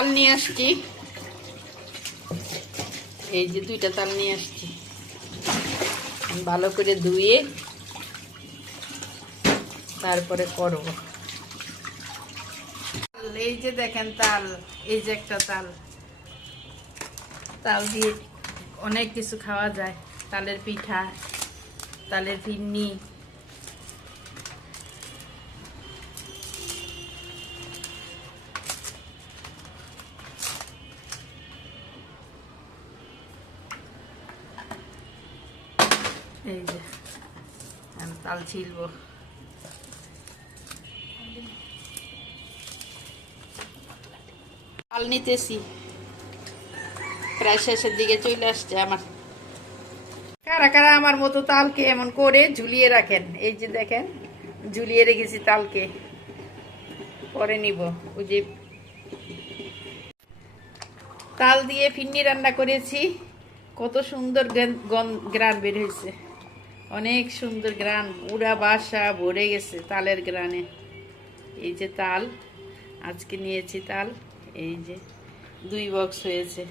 তাল নিয়ে আসছি, এই যে 2টা তাল নিয়ে আসছি, ভালো করে ধুয়ে তারপরে করব। এই যে দেখেন তাল, এই যে একটা তাল, তাল দিয়ে অনেক কিছু খাওয়া যায়, তালের পিঠা, তালের ফিরনি। এই যে আমি তাল ছিলবো। তাল নিতেছি, প্রায় শেষের দিকে চলে আসছে আমার। কারা কারা আমার মতো তালকে এমন করে ঝুলিয়ে রাখেন? এই যে দেখেন, ঝুলিয়ে রেখেছি তালকে, পরে নিব। ওই যে তাল দিয়ে ফিরনি রান্না করেছি, কত সুন্দর গ্রান বের হয়েছে, অনেক সুন্দর গ্রান, পুরা বাসা ভরে গেছে তালের গ্রানে। এই যে তাল, আজকে নিয়েছি তাল, এই যে 2 বক্স হয়েছে।